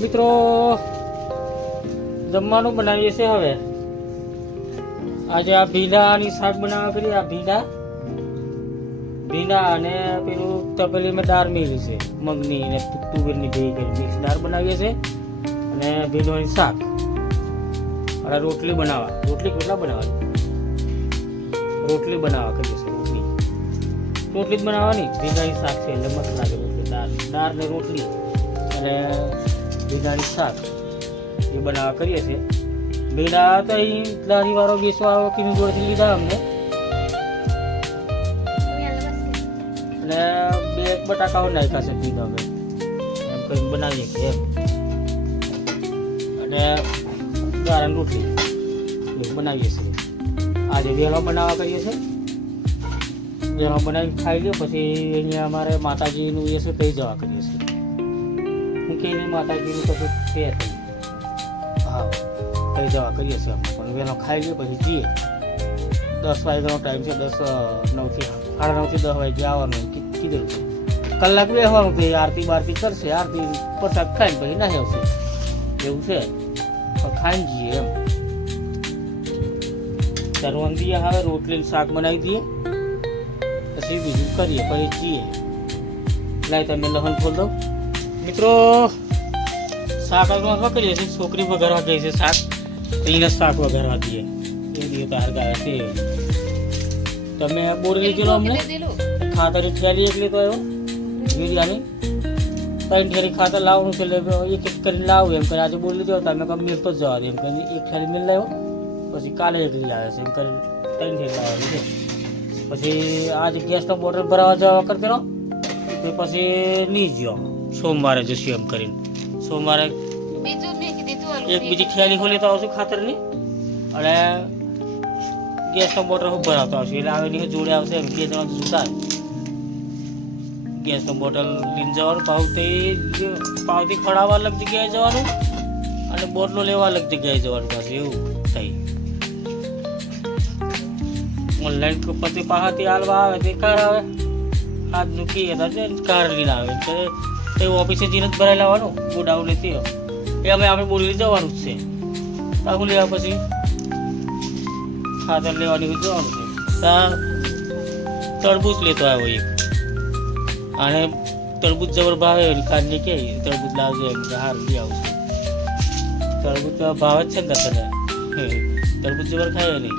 મિત્રો, જમવાનું બનાવીએ છીએ હવે. આજે આ ભીંડાની શાક બનાવવા કરી આ ભીંડા. ભીંડા અને પેલું તપેલીમાં દાળ મેળવી છે, મગની ને તુવેરની ભેગી કરી મિક્સ દાળ બનાવીએ છીએ અને ભીંડોની શાક. અને રોટલી બનાવવા. રોટલી કેટલા બનાવવાની? રોટલી બનાવવા કરીએ છીએ રોટલી રોટલી જ બનાવવાની? ભીંડાની શાક છે, એટલે મસ્ત લાગે રોટલી, દાળ. દાળ ને રોટલી. અને ભીંડાની શાક. એ બનાવવા કરીએ છીએ. ભીંડા તો અહીં લારી બેસવાળો બેસવા આવ્યો જોડેથી લીધા અમને. અને બે એક બટાકાઓ નાખ્યા છે ભીંડા અમે એમ કરીને બનાવીએ છીએ અને ગારણ રોટલી. બનાવીએ છીએ. આજે વેલો બનાવવા કરીએ છીએ. વેલો બનાવી ખાઈ લ્યો, પછી અહીંયા અમારે માતાજીનું એ છે, તે જવા કરીએ છીએ. હું કે માતાજીનું કશું છે હા કઈ જવા કરીએ છીએ અમે. પણ વહેલો ખાઈ લઈએ, પછી જઈએ. દસ વાગ્યાનો ટાઈમ છે, દસ નવથી સાડા નવથી દસ વાગે આવવાનું કીધું છે. કલાક બેસવાનું કે આરતી બારતી કરશે, આરતી પ્રસાદ ખાઈને પછી નાહી આવશે એવું છે. પણ ખાઈને જઈએ એમ. ચરવંદી આવે રોટલી શાક બનાવી દઈએ. પછી બીજું કરીએ, પછી જઈએ. લાય તમે લહન ખોલ દો. મિત્રો શાક આગળ કરીએ છીએ છોકરી વઘારવા ગઈ છે શાક તો એને શાક વઘારવા દઈએ એ દઈએ તો હાર ગાય છે તમે બોરી લીધેલો અમને ખાતર થેલી એકલી તો આવ્યો યુરિયાની ત્રણ થેલી ખાતર લાવવાનું છે એટલે એક એક કરીને લાવું એમ કરીને આજે બોલી લીધો તમે કહો મિલતો જ જવા દે એમ કરીને એક થેલી મિલ લાવ્યો પછી કાલે એકલી લાવે છે એમ કરીને ત્રણ થેલી લાવવાની છે પછી આજે ગેસનો બોટલ ભરાવા જવા કરતે રહો તો પછી નહીં જ્યો સોમવારે જશું એમ કરીને. સોમવારે એક બીજી ખ્યાલી ખોલી તો આવશું ખાતરની. અને ગેસનો બોટલ હું ભરાવતો આવશું. એટલે આવે નહીં જોડે આવશે એમ. બે જણા જુદા ગેસનો બોટલ લઈને જવાનું. પાવથી પાવથી ખડાવવા અલગ જગ્યાએ જવાનું અને બોટલો લેવા અલગ જગ્યાએ જવાનું પાછું એવું થઈ ઓનલાઈન પછી પાસેથી હાલવા આવે તે કાર આવે આજનું કહીએ કાર લઈને આવે. તો તે ઓફિસે જઈને જ ભરાઈ લાવવાનું ગોડાઉન લેતી એ અમે આપણે બોલી જવાનું જ છે. આખું લેવા પછી. ખાતર લેવાની હોય જવાનું છે. ત્યાં તરબૂચ લેતો આવ્યો એક. અને તરબૂચ જબર ભાવે ને કાઢને કે તરબૂચ લાવજો એમ કે હારું લઈ આવશે તરબૂચ તો ભાવ જ છે ને તને તરબૂચ જબર ખાય નહીં.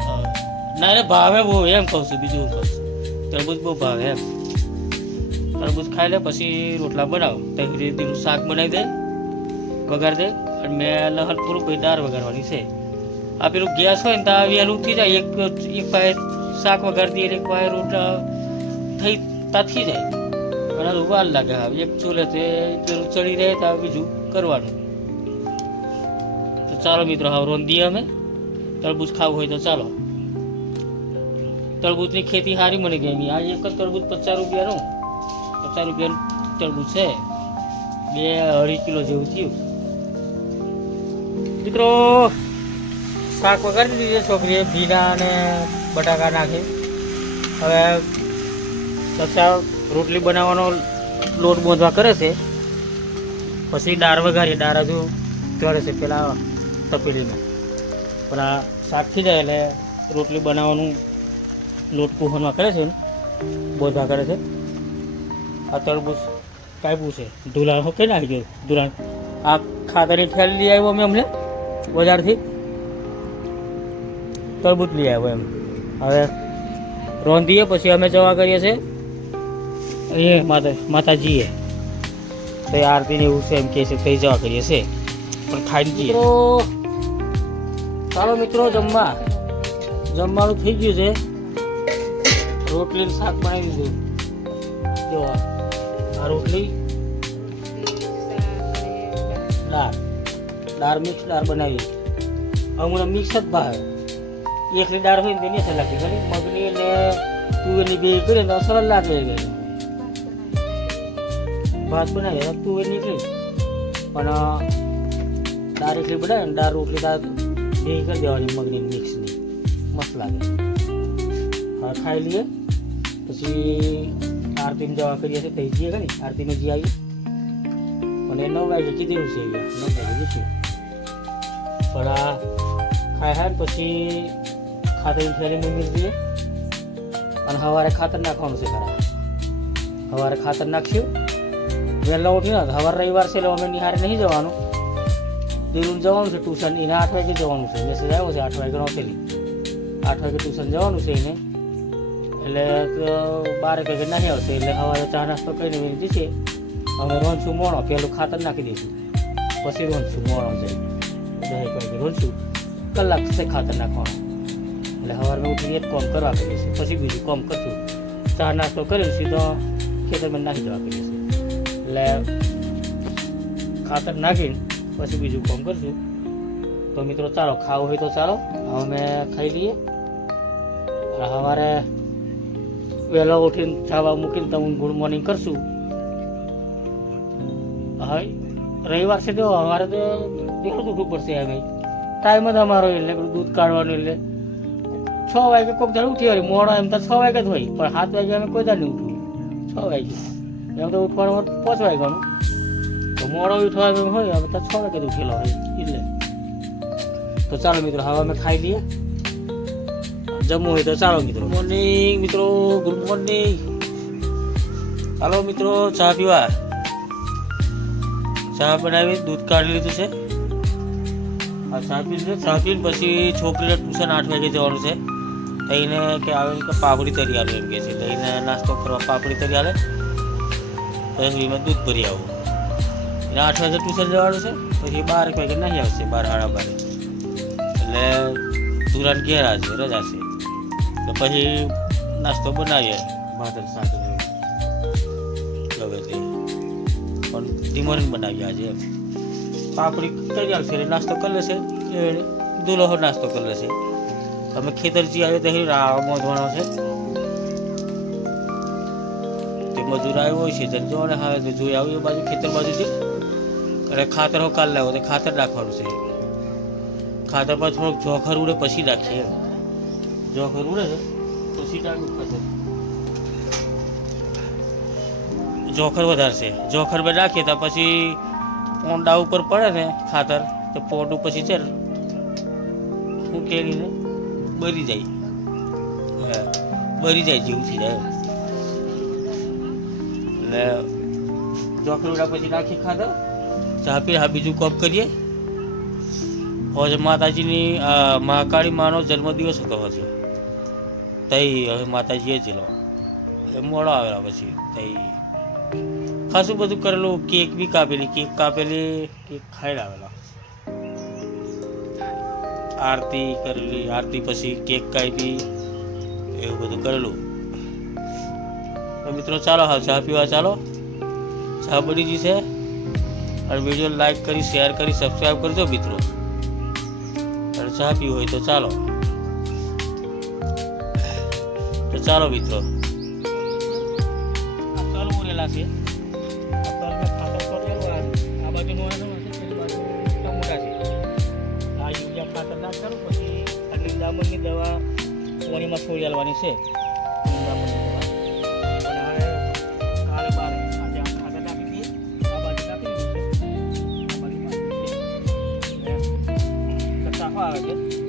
હા. ના રે ભાવે બહુ એમ કહું છું બીજું હું કહું છું. તરબૂચ બહુ ભાવે એમ. તરબૂચ ખાઈ લે, પછી રોટલા બનાવ. તેવી રીતે શાક બનાવી દે, વઘાર દે, અને મેં લહર પૂરું પછી દાળ વઘારવાની છે. આ પેલું ગેસ હોય ને તો વહેલું થઈ જાય, એક એક પાસે શાક વઘાર દઈએ એક પાસે રોટલા થઈ, તા જાય. અને વાર લાગે હવે એક ચૂલે તે પેલું ચડી રહે, તો બીજું કરવાનું. તો ચાલો મિત્રો, હવે રોંધીએ અમે. તરબૂચ ખાવું હોય તો ચાલો. તરબૂચની ખેતી સારી મને ગઈ આ એક જ તરબૂચ પચાસ રૂપિયાનું. પચાસ રૂપિયાનું તરબૂચ છે. બે અઢી કિલો જેવું થયું. મિત્રો, શાક વગાડી દીધી છોકરીએ, ભીના અને બટાકા નાખી. હવે ચચા રોટલી બનાવવાનો લોટ બાંધવા કરે છે. પછી દાળ વઘારીએ. દાળ હજુ ચડે છે પેલા તપેલીમાં. પણ આ શાક થઈ જાય એટલે રોટલી બનાવવાનું લોટ કુહનમાં કરે છે બોધવા કરે છે. આ તરબૂચ કાપ્યું છે. ધુલાણ હું કઈ નાખી ગયું ધુલાણ. આ ખાતરની થેલી લઈ આવ્યો અમે અમને, બજારથી. તરબૂચ લઈ આવ્યો એમ. હવે રોંધીએ, પછી અમે જવા કરીએ છીએ. અહીંયા માતા, માતાજીએ. તો એ આરતીને એવું છે એમ કહે છે થઈ જવા કરીએ છીએ. પણ ખાઈ જઈએ ચાલો મિત્રો, જમવા. જમવાનું થઈ ગયું છે. રોટલી શાક બનાવી દીધું રોટલી. દાળ. દાળ મિક્સ દાળ બનાવી. હમણાં મિક્સ જ ભાવે એકલી દાળ હોય ને તેની અસર લાગતી, ખાલી મગની ને તુવેરની બે કરે તો સરળ લાગે ગઈ ભાત બનાવી તુવેરની તુવેર નીકળી. પણ દાળ એકલી બનાવે ને દાળ રોટલી દાળ બે કરી દેવાની મગની મિક્સની. મસ્ત લાગે. હા, ખાઈ લઈએ. પછી આરતીમાં જવા કરીએ છીએ, થઈ જઈએ ખરી આરતીમાં જે આવી અને નવ વાગે કીધેલું છે નવ વાગે જઈશું પણ આ ખાય ખાય પછી ખાતરની થેલી મૂકી દઈએ અને સવારે ખાતર નાખવાનું છે ખરા. સવારે ખાતર નાખ્યું વહેલા ઉઠીને સવારે રવિવાર છે એટલે અમે નિહારે નહીં જવાનું. દિલું જવાનું છે ટ્યુશન. એને આઠ વાગે જવાનું છે. મેસેજ આવ્યો છે આઠ વાગે નોતેલી આઠ વાગે ટ્યુશન જવાનું છે એને. એટલે તો કઈ નાહી આવશે એટલે સવારે ચા નાસ્તો કરીને એને જશે અમે રોનશું મોણો, પેલું ખાતર નાખી દઈશું. પછી રોનશું મોણો છે. રોનશું કલાક છે ખાતર નાખવાનું. એટલે સવારે ઉઠી એક કોમ કરવા છીએ. પછી બીજું કોમ કરશું. ચા નાસ્તો કરીને સીધો ખેતરમાં નાખી દેવા છીએ. એટલે ખાતર નાખીને પછી બીજું કામ કરશું. તો મિત્રો, ચાલો, ખાવું હોય તો ચાલો. અમે ખાઈ લઈએ. સવારે વહેલો ઉઠીને ખાવા મૂકીને તમે ગુડ મોર્નિંગ કરશું. હવે રવિવાર છે તો અમારે તો એટલું ઉઠવું પડશે હવે. ટાઈમ જ અમારો એટલે દૂધ કાઢવાનું એટલે. છ વાગે કોઈક દાડ ઉઠી હોય મોડો એમ તો છ વાગે જ હોય. પણ સાત વાગે અમે કોઈ દાડ નહીં ઉઠવું. છ વાગે. એમ તો ઉઠવાનું પાંચ વાગ્યાનું તો મોડો ઉઠવા હોય હવે તો છ વાગે જ ઉઠેલો હોય. એટલે. તો ચાલો મિત્રો, હવે અમે ખાઈ લઈએ. જમવું હોય તો ચાલો મિત્રો. મોર્નિંગ મિત્રો. ગુડ મોર્નિંગ ચાલો મિત્રો, ચા પીવા. ચા બનાવી દૂધ કાઢી લીધું છે. આ ચા પી લીધું ચા પીને પછી છોકરીને ટ્યુશન આઠ વાગે જવાનું છે. થઈને કે આવે કે પાપડી તરી આવે એમ કે છે. થઈને નાસ્તો કરવા પાપડી તરી આવે પછી મેં દૂધ ભરી આવું. એટલે આઠ વાગે ટ્યુશન જવાનું છે. પછી બાર એક વાગે નહીં આવશે, બાર, સાડા બારે. એટલે તુરાન ઘેર આવશે રજા છે તો પછી નાસ્તો બનાવીએ. ભાદર ગમે તે પણ ધીમરીને બનાવીએ આજે એમ. પાપડી આવશે એટલે નાસ્તો કરી લેશે. દુલ્હો નાસ્તો કરી લેશે. તમે ખેતરજી આવ્યો તો મોંધવાનો છે. તે મજૂર આવ્યો હોય છે તેને જો ને હવે તો જોઈ આવ્યું એ બાજુ ખેતર બાજુ છે અને ખાતર હો કાલ લાવો તો ખાતર નાખવાનું છે. ખાતર પર થોડુંક જોખર ઉડે પછી નાખીએ એમ. જોખર ઉડે છે તો નાખવું ખાતર જોખર વધારશે જોખર બે રાખીએ તો પછી પોંડા ઉપર પડે ને ખાતર તો પોંડું પછી છે હું શું કેરીને બરી જાય. હા, બરી જાય જેવું થી જાય. એટલે ઉડા પછી રાખી ખાતર ચા પી હા બીજું કોપ કરીએ. હોજ માતાજીની આ મહાકાળી માનો જન્મદિવસ હતો હજુ તઈ હવે માતાજીએ જ લો. એ મોડો આવેલા પછી તઈ. ખાસું બધું કરેલું, કેક બી કાપેલી, કેક કાપેલી, કેક ખાઈ આવેલા. આરતી કરેલી, આરતી પછી કેક કાપી એવું બધું કરેલું. મિત્રો ચાલો, હા, ચા પીવા ચાલો. ચા બની ગઈ છે. અને વીડિયો લાઈક કરી શેર કરી સબસ્ક્રાઈબ કરજો મિત્રો. અને ચા પીવું હોય તો ચાલો. તો ચાલો મિત્રો. તલ મુરેલા છે. આ તલને આ આ બાજુ નોવાનું હશે ટમોટા છે. આ યુરિયા ખાતર પછી આ નિંદામણની દવા પાણીમાં છોડી આલવાની છે. નિંદામણની આવે છે.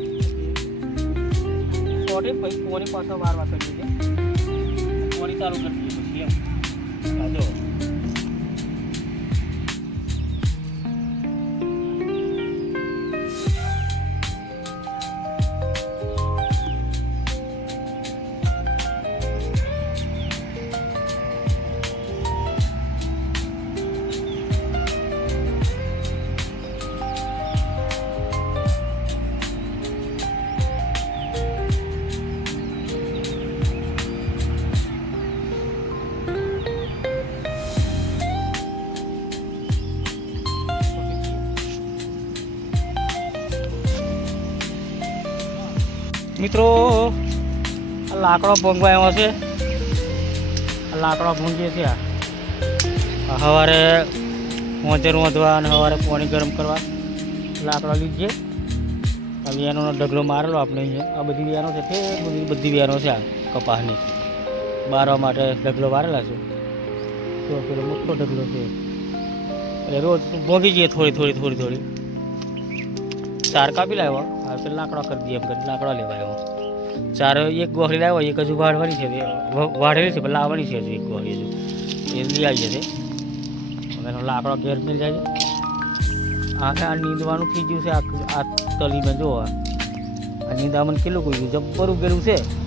છોડી પછી પોણી વાર વાત કરી દીધી પોણી ચાલુ કરી દીધી પછી એમ. જો. મિત્રો લાકડો ભોંગવા આવ્યો છે. લાકડો ભૂંગીએ છે આ. આ સવારે મોજર વોંધવા અને સવારે પાણી ગરમ કરવા લાકડો લીધીએ. આ વિયાનોનો ઢગલો મારેલો આપણે અહીંયા. આ બધી વિયાનો છે તે બધી બધી વિયાનો છે આ કપાસની. બારવા માટે ઢગલો મારેલા છે. તો પેલો મોટો ઢગલો છે. એટલે રોજ ભોગી જઈએ થોડી થોડી થોડી થોડી. ચાર કાપી લાવ્યો હવે પેલા લાકડા કરી દઈએ એમ કરી લાકડા લેવા આવ્યો. ચાર એક ગોહરી લાવ્યો, એક હજુ વાળવાની છે વાઢેલી છે, પણ લાવવાની છે હજુ એક ગોહરી હજુ. એ લઈ આવીએ છે. હવે લાકડો ઘેર મિલ જાય છે. આ આ નીંદવાનું થઈ ગયું છે, આ તલીમાં જોવા આ. નીંદામણ કેટલું કોઈ જબ્બર ઉગેલું છે.